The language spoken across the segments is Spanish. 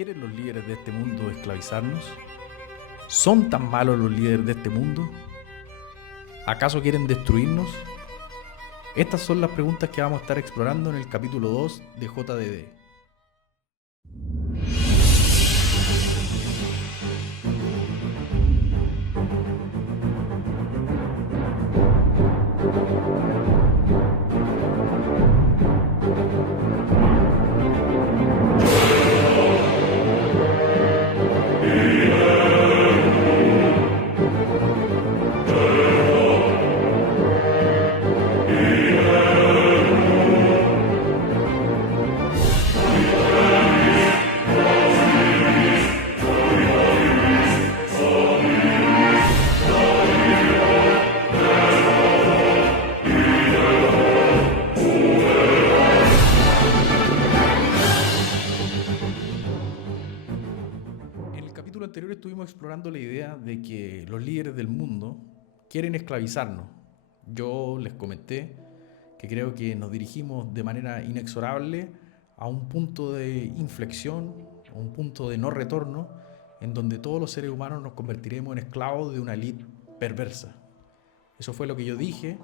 ¿Quieren los líderes de este mundo esclavizarnos? ¿Son tan malos los líderes de este mundo? ¿Acaso quieren destruirnos? Estas son las preguntas que vamos a estar explorando en el capítulo 2 de JDD. En el capítulo anterior estuvimos explorando la idea de que los líderes del mundo quieren esclavizarnos. Yo les comenté que creo que nos dirigimos de manera inexorable a un punto de inflexión, a un punto de no retorno, en donde todos los seres humanos nos convertiremos en esclavos de una élite perversa. Eso fue lo que yo dije,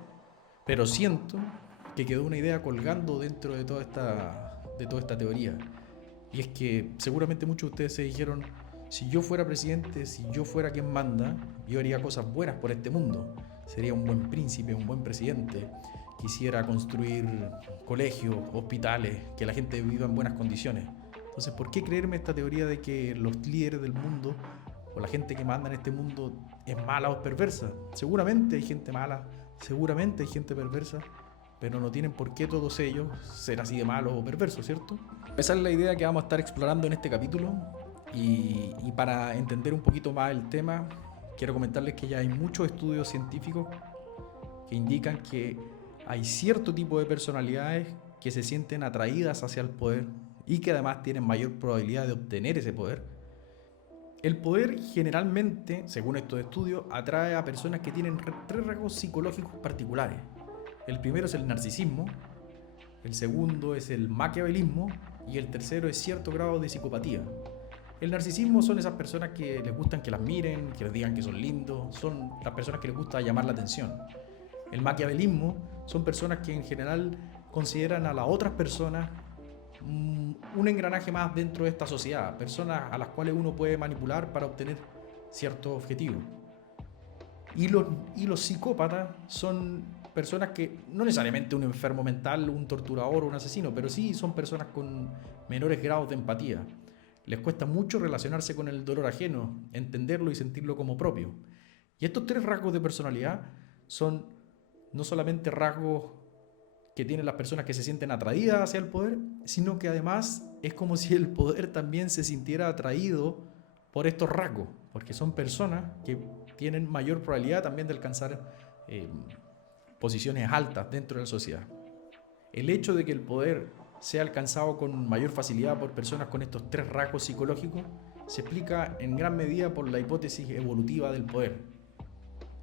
pero siento que quedó una idea colgando dentro de toda esta teoría. Y es que seguramente muchos de ustedes se dijeron: si yo fuera presidente, si yo fuera quien manda, yo haría cosas buenas por este mundo. Sería un buen príncipe, un buen presidente. Quisiera construir colegios, hospitales, que la gente viva en buenas condiciones. Entonces, ¿por qué creerme esta teoría de que los líderes del mundo o la gente que manda en este mundo es mala o es perversa? Seguramente hay gente mala, seguramente hay gente perversa, pero no tienen por qué todos ellos ser así de malos o perversos, ¿cierto? Esa es la idea que vamos a estar explorando en este capítulo. Y para entender un poquito más el tema, quiero comentarles que ya hay muchos estudios científicos que indican que hay cierto tipo de personalidades que se sienten atraídas hacia el poder y que además tienen mayor probabilidad de obtener ese poder. El poder generalmente, según estos estudios, atrae a personas que tienen tres rasgos psicológicos particulares. El primero es el narcisismo, el segundo es el maquiavelismo y el tercero es cierto grado de psicopatía. El narcisismo son esas personas que les gustan que las miren, que les digan que son lindos, son las personas que les gusta llamar la atención. El maquiavelismo son personas que en general consideran a las otras personas un engranaje más dentro de esta sociedad, personas a las cuales uno puede manipular para obtener ciertos objetivos. Y los psicópatas son personas que no necesariamente un enfermo mental, un torturador o un asesino, pero sí son personas con menores grados de empatía. Les cuesta mucho relacionarse con el dolor ajeno, entenderlo y sentirlo como propio. Y estos tres rasgos de personalidad son no solamente rasgos que tienen las personas que se sienten atraídas hacia el poder, sino que además es como si el poder también se sintiera atraído por estos rasgos, porque son personas que tienen mayor probabilidad también de alcanzar posiciones altas dentro de la sociedad. El hecho de que el poder sea alcanzado con mayor facilidad por personas con estos tres rasgos psicológicos se explica en gran medida por la hipótesis evolutiva del poder.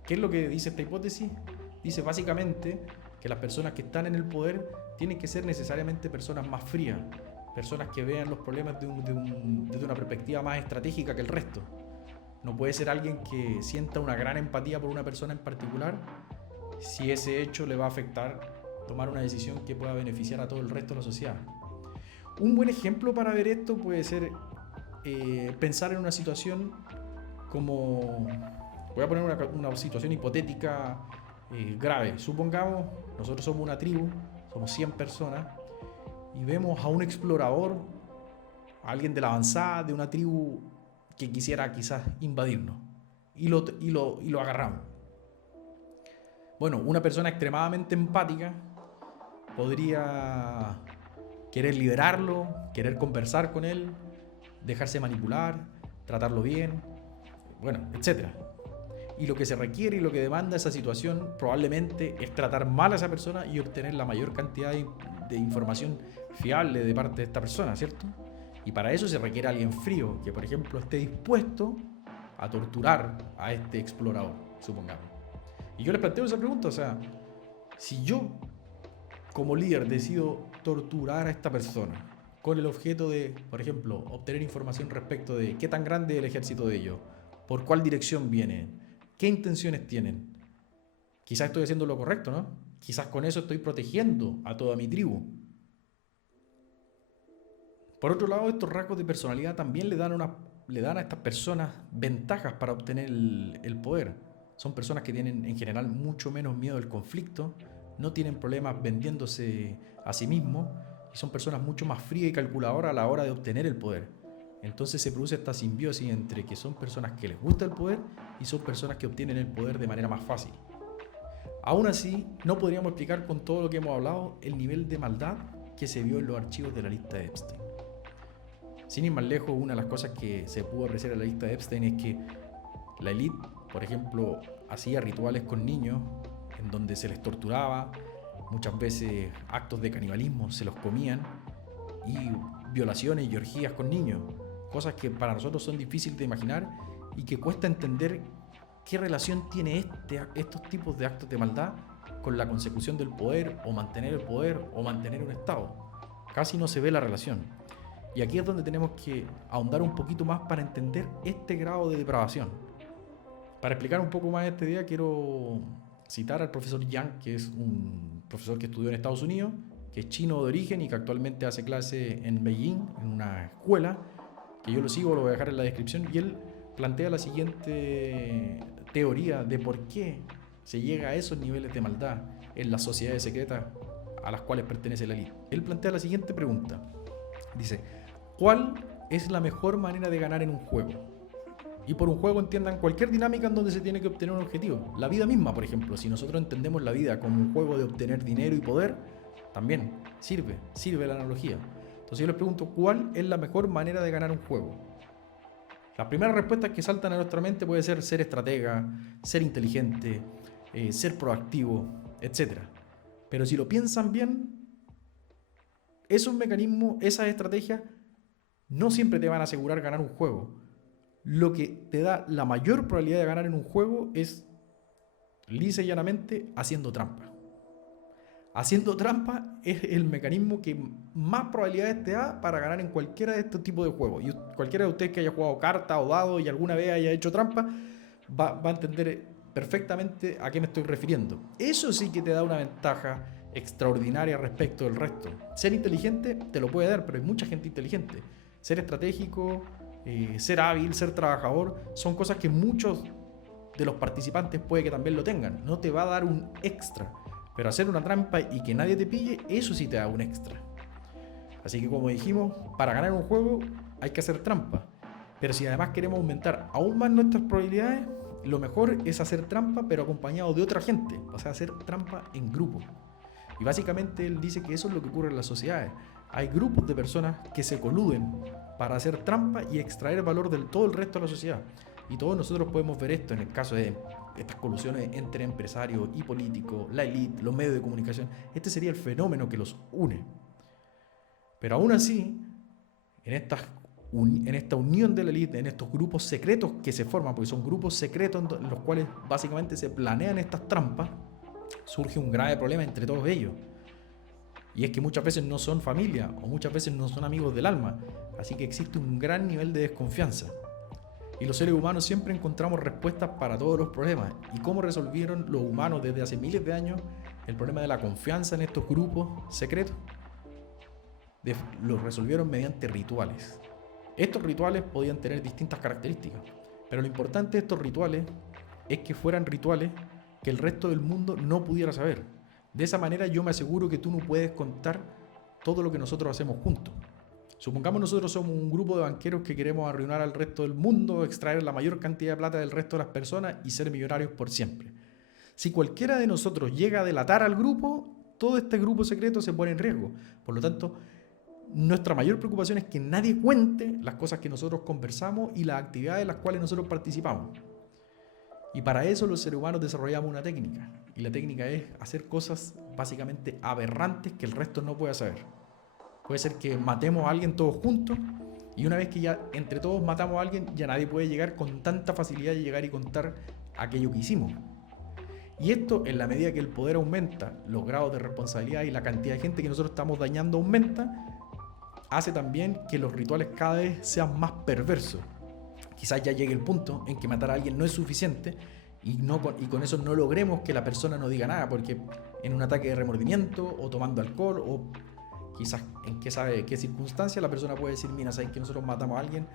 ¿Qué es lo que dice esta hipótesis? Dice básicamente que las personas que están en el poder tienen que ser necesariamente personas más frías, personas que vean los problemas desde una perspectiva más estratégica que el resto. No puede ser alguien que sienta una gran empatía por una persona en particular si ese hecho le va a afectar tomar una decisión que pueda beneficiar a todo el resto de la sociedad. Un buen ejemplo para ver esto puede ser pensar en una situación como... Voy a poner una situación hipotética grave. Supongamos, nosotros somos una tribu, somos 100 personas, y vemos a un explorador, a alguien de la avanzada de una tribu que quisiera quizás invadirnos, y lo agarramos. Bueno, una persona extremadamente empática podría querer liderarlo, querer conversar con él, dejarse manipular, tratarlo bien, bueno, etc. Y lo que se requiere y lo que demanda esa situación probablemente es tratar mal a esa persona y obtener la mayor cantidad de información fiable de parte de esta persona, ¿cierto? Y para eso se requiere alguien frío, que por ejemplo esté dispuesto a torturar a este explorador, supongamos. Y yo les planteo esa pregunta, o sea, si yo como líder decido torturar a esta persona, con el objeto de, por ejemplo, obtener información respecto de qué tan grande es el ejército de ellos, por cuál dirección vienen, qué intenciones tienen. Quizás estoy haciendo lo correcto, ¿no? Quizás con eso estoy protegiendo a toda mi tribu. Por otro lado, estos rasgos de personalidad también le dan a estas personas ventajas para obtener el poder. Son personas que tienen en general mucho menos miedo al conflicto, no tienen problemas vendiéndose a sí mismos y son personas mucho más frías y calculadoras a la hora de obtener el poder. Entonces se produce esta simbiosis entre que son personas que les gusta el poder y son personas que obtienen el poder de manera más fácil. Aún así, no podríamos explicar con todo lo que hemos hablado el nivel de maldad que se vio en los archivos de la lista de Epstein. Sin ir más lejos, una de las cosas que se pudo apreciar en la lista de Epstein es que la élite, por ejemplo, hacía rituales con niños en donde se les torturaba, muchas veces actos de canibalismo se los comían y violaciones y orgías con niños, cosas que para nosotros son difíciles de imaginar y que cuesta entender qué relación tiene estos tipos de actos de maldad con la consecución del poder o mantener el poder o mantener un estado. Casi no se ve la relación. Y aquí es donde tenemos que ahondar un poquito más para entender este grado de depravación. Para explicar un poco más esta idea, quiero citar al profesor Yang, que es un profesor que estudió en Estados Unidos, que es chino de origen y que actualmente hace clase en Beijing, en una escuela, que yo lo sigo, lo voy a dejar en la descripción, y él plantea la siguiente teoría de por qué se llega a esos niveles de maldad en las sociedades secretas a las cuales pertenece la élite. Él plantea la siguiente pregunta. Dice, ¿cuál es la mejor manera de ganar en un juego? Y por un juego entiendan cualquier dinámica en donde se tiene que obtener un objetivo. La vida misma, por ejemplo, si nosotros entendemos la vida como un juego de obtener dinero y poder, también sirve la analogía. Entonces yo les pregunto, ¿cuál es la mejor manera de ganar un juego? Las primeras respuestas que saltan a nuestra mente puede ser estratega, ser inteligente, ser proactivo, etc. Pero si lo piensan bien, esos mecanismos, esas estrategias, no siempre te van a asegurar ganar un juego. Lo que te da la mayor probabilidad de ganar en un juego es, lisa y llanamente, haciendo trampa. Haciendo trampa es el mecanismo que más probabilidades te da para ganar en cualquiera de estos tipos de juegos. Y cualquiera de ustedes que haya jugado carta o dado y alguna vez haya hecho trampa, va a entender perfectamente a qué me estoy refiriendo. Eso sí que te da una ventaja extraordinaria respecto del resto. Ser inteligente te lo puede dar, pero hay mucha gente inteligente. Ser estratégico, ser hábil, ser trabajador, son cosas que muchos de los participantes puede que también lo tengan. No te va a dar un extra, pero hacer una trampa y que nadie te pille, eso sí te da un extra. Así que como dijimos, para ganar un juego hay que hacer trampa. Pero si además queremos aumentar aún más nuestras probabilidades, lo mejor es hacer trampa pero acompañado de otra gente, o sea, hacer trampa en grupo. Y básicamente él dice que eso es lo que ocurre en las sociedades. Hay grupos de personas que se coluden para hacer trampa y extraer valor del todo el resto de la sociedad. Y todos nosotros podemos ver esto en el caso de estas colusiones entre empresarios y políticos, la élite, los medios de comunicación. Este sería el fenómeno que los une. Pero aún así, en esta unión de la élite, en estos grupos secretos que se forman, porque son grupos secretos en los cuales básicamente se planean estas trampas, surge un grave problema entre todos ellos. Y es que muchas veces no son familia o muchas veces no son amigos del alma, así que existe un gran nivel de desconfianza. Y los seres humanos siempre encontramos respuestas para todos los problemas. ¿Y cómo resolvieron los humanos desde hace miles de años el problema de la confianza en estos grupos secretos? Los resolvieron mediante rituales. Estos rituales podían tener distintas características, pero lo importante de estos rituales es que fueran rituales que el resto del mundo no pudiera saber. De esa manera yo me aseguro que tú no puedes contar todo lo que nosotros hacemos juntos. Supongamos nosotros somos un grupo de banqueros que queremos arruinar al resto del mundo, extraer la mayor cantidad de plata del resto de las personas y ser millonarios por siempre. Si cualquiera de nosotros llega a delatar al grupo, todo este grupo secreto se pone en riesgo. Por lo tanto, nuestra mayor preocupación es que nadie cuente las cosas que nosotros conversamos y las actividades en las cuales nosotros participamos. Y para eso los seres humanos desarrollamos una técnica. Y la técnica es hacer cosas básicamente aberrantes que el resto no pueda saber. Puede ser que matemos a alguien todos juntos y una vez que ya entre todos matamos a alguien, ya nadie puede llegar con tanta facilidad y llegar y contar aquello que hicimos. Y esto, en la medida que el poder aumenta, los grados de responsabilidad y la cantidad de gente que nosotros estamos dañando aumenta, hace también que los rituales cada vez sean más perversos. Quizás ya llegue el punto en que matar a alguien no es suficiente y con eso no logremos que la persona no diga nada, porque en un ataque de remordimiento o tomando alcohol o quizás en qué circunstancia la persona puede decir, mira, sabes que nosotros matamos a alguien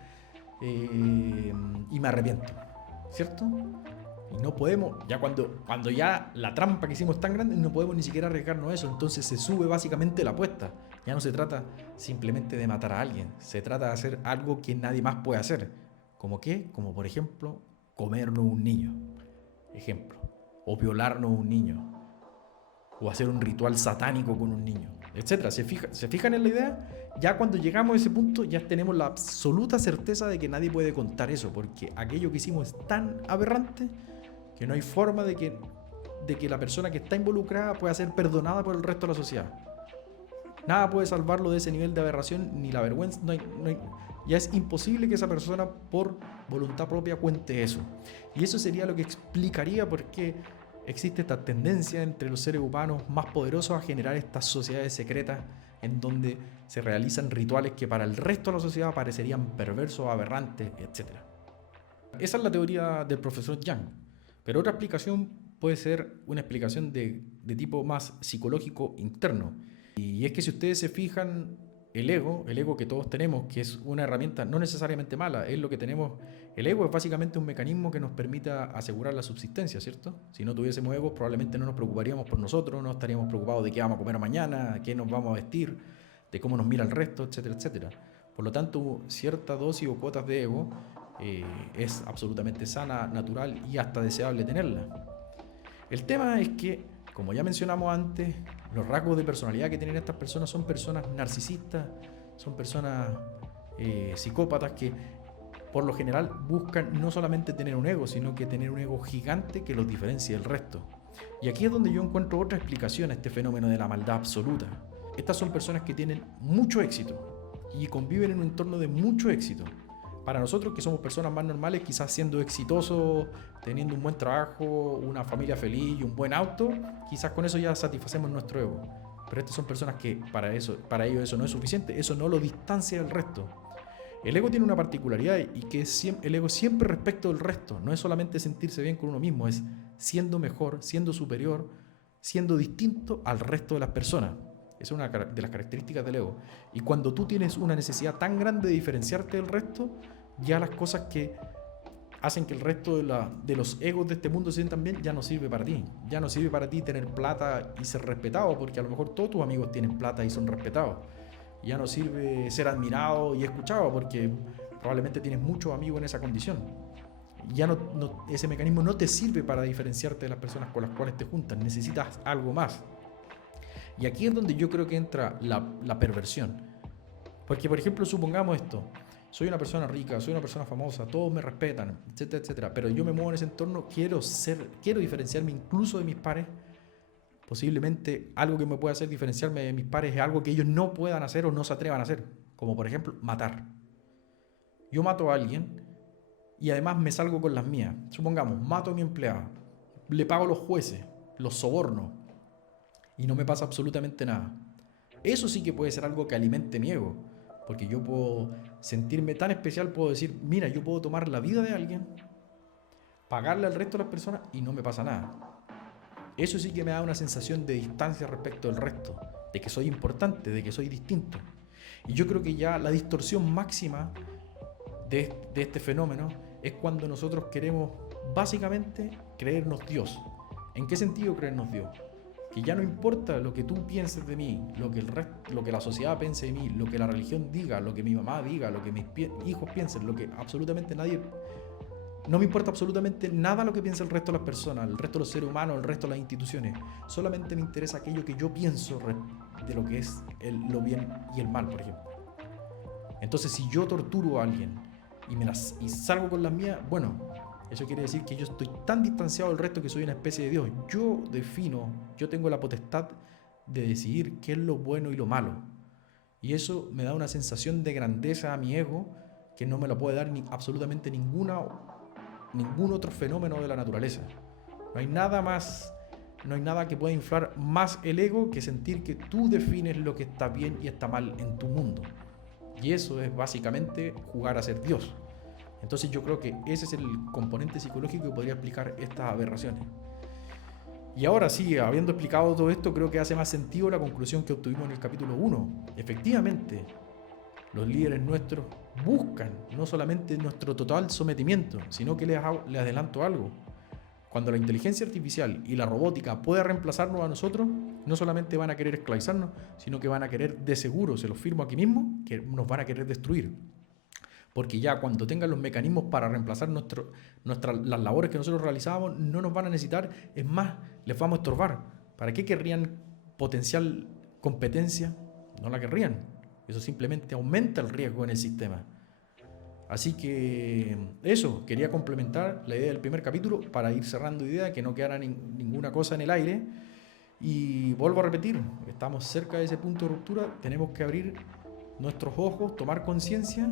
y me arrepiento, ¿cierto? Y no podemos, ya cuando ya la trampa que hicimos es tan grande, no podemos ni siquiera arriesgarnos a eso. Entonces se sube básicamente la apuesta. Ya no se trata simplemente de matar a alguien, se trata de hacer algo que nadie más puede hacer. ¿Como qué? Como por ejemplo, comernos un niño, ejemplo, o violarnos un niño, o hacer un ritual satánico con un niño, etcétera. ¿Se fijan en la idea? Ya cuando llegamos a ese punto ya tenemos la absoluta certeza de que nadie puede contar eso, porque aquello que hicimos es tan aberrante que no hay forma de que la persona que está involucrada pueda ser perdonada por el resto de la sociedad. Nada puede salvarlo de ese nivel de aberración, ni la vergüenza. Ya es imposible que esa persona por voluntad propia cuente eso. Y eso sería lo que explicaría por qué existe esta tendencia entre los seres humanos más poderosos a generar estas sociedades secretas en donde se realizan rituales que para el resto de la sociedad parecerían perversos, aberrantes, etc. Esa es la teoría del profesor Yang. Pero otra explicación puede ser una explicación de tipo más psicológico interno. Y es que si ustedes se fijan, el ego que todos tenemos, que es una herramienta no necesariamente mala, es lo que tenemos. El ego es básicamente un mecanismo que nos permita asegurar la subsistencia, ¿cierto? Si no tuviésemos ego, probablemente no nos preocuparíamos por nosotros, no estaríamos preocupados de qué vamos a comer mañana, qué nos vamos a vestir, de cómo nos mira el resto, etcétera, etcétera. Por lo tanto, cierta dosis o cuotas de ego es absolutamente sana, natural y hasta deseable tenerla. El tema es que, como ya mencionamos antes, los rasgos de personalidad que tienen estas personas son personas narcisistas, son personas psicópatas que por lo general buscan no solamente tener un ego, sino que tener un ego gigante que los diferencie del resto. Y aquí es donde yo encuentro otra explicación a este fenómeno de la maldad absoluta. Estas son personas que tienen mucho éxito y conviven en un entorno de mucho éxito. Para nosotros que somos personas más normales, quizás siendo exitosos, teniendo un buen trabajo, una familia feliz y un buen auto, quizás con eso ya satisfacemos nuestro ego. Pero estas son personas que para ellos eso no es suficiente, eso no lo distancia del resto. El ego tiene una particularidad y que es el ego siempre respecto del resto. No es solamente sentirse bien con uno mismo, es siendo mejor, siendo superior, siendo distinto al resto de las personas. Esa es una de las características del ego. Y cuando tú tienes una necesidad tan grande de diferenciarte del resto, ya las cosas que hacen que el resto de los egos de este mundo se sientan bien, ya no sirve para ti. Ya no sirve para ti tener plata y ser respetado, porque a lo mejor todos tus amigos tienen plata y son respetados. Ya no sirve ser admirado y escuchado, porque probablemente tienes muchos amigos en esa condición. Ya ese mecanismo no te sirve para diferenciarte de las personas con las cuales te juntas. Necesitas algo más. Y aquí es donde yo creo que entra la perversión. Porque, por ejemplo, supongamos esto. Soy una persona rica, soy una persona famosa, todos me respetan, etcétera, etcétera. Pero yo me muevo en ese entorno, quiero diferenciarme incluso de mis pares. Posiblemente algo que me pueda hacer diferenciarme de mis pares es algo que ellos no puedan hacer o no se atrevan a hacer. Como por ejemplo, matar. Yo mato a alguien y además me salgo con las mías. Supongamos, mato a mi empleada, le pago a los jueces, los soborno y no me pasa absolutamente nada. Eso sí que puede ser algo que alimente mi ego. Porque yo puedo sentirme tan especial, puedo decir, mira, yo puedo tomar la vida de alguien, pagarle al resto de las personas y no me pasa nada. Eso sí que me da una sensación de distancia respecto del resto, de que soy importante, de que soy distinto. Y yo creo que ya la distorsión máxima de este fenómeno es cuando nosotros queremos básicamente creernos Dios. ¿En qué sentido creernos Dios? Que ya no importa lo que tú pienses de mí, lo que la sociedad piense de mí, lo que la religión diga, lo que mi mamá diga, lo que mis hijos piensen, lo que absolutamente nadie... No me importa absolutamente nada lo que piense el resto de las personas, el resto de los seres humanos, el resto de las instituciones. Solamente me interesa aquello que yo pienso de lo que es lo bien y el mal, por ejemplo. Entonces, si yo torturo a alguien y salgo con las mías, bueno, eso quiere decir que yo estoy tan distanciado del resto que soy una especie de Dios. Yo tengo la potestad de decidir qué es lo bueno y lo malo. Y eso me da una sensación de grandeza a mi ego que no me lo puede dar absolutamente ningún otro fenómeno de la naturaleza. No hay nada que pueda inflar más el ego que sentir que tú defines lo que está bien y está mal en tu mundo. Y eso es básicamente jugar a ser Dios. Entonces yo creo que ese es el componente psicológico que podría explicar estas aberraciones. Y ahora sí, habiendo explicado todo esto, creo que hace más sentido la conclusión que obtuvimos en el capítulo 1. Efectivamente, los líderes nuestros buscan no solamente nuestro total sometimiento, sino que les adelanto algo. Cuando la inteligencia artificial y la robótica pueda reemplazarnos a nosotros, no solamente van a querer esclavizarnos, sino que van a querer, de seguro, se los firmo aquí mismo, que nos van a querer destruir. Porque ya cuando tengan los mecanismos para reemplazar las labores que nosotros realizábamos, no nos van a necesitar, es más, les vamos a estorbar. ¿Para qué querrían potencial competencia? No la querrían. Eso simplemente aumenta el riesgo en el sistema. Así que eso, quería complementar la idea del primer capítulo para ir cerrando idea, que no quedara ninguna cosa en el aire. Y vuelvo a repetir, estamos cerca de ese punto de ruptura, tenemos que abrir nuestros ojos, tomar conciencia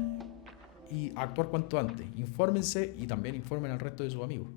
y actuar cuanto antes. Infórmense y también informen al resto de sus amigos.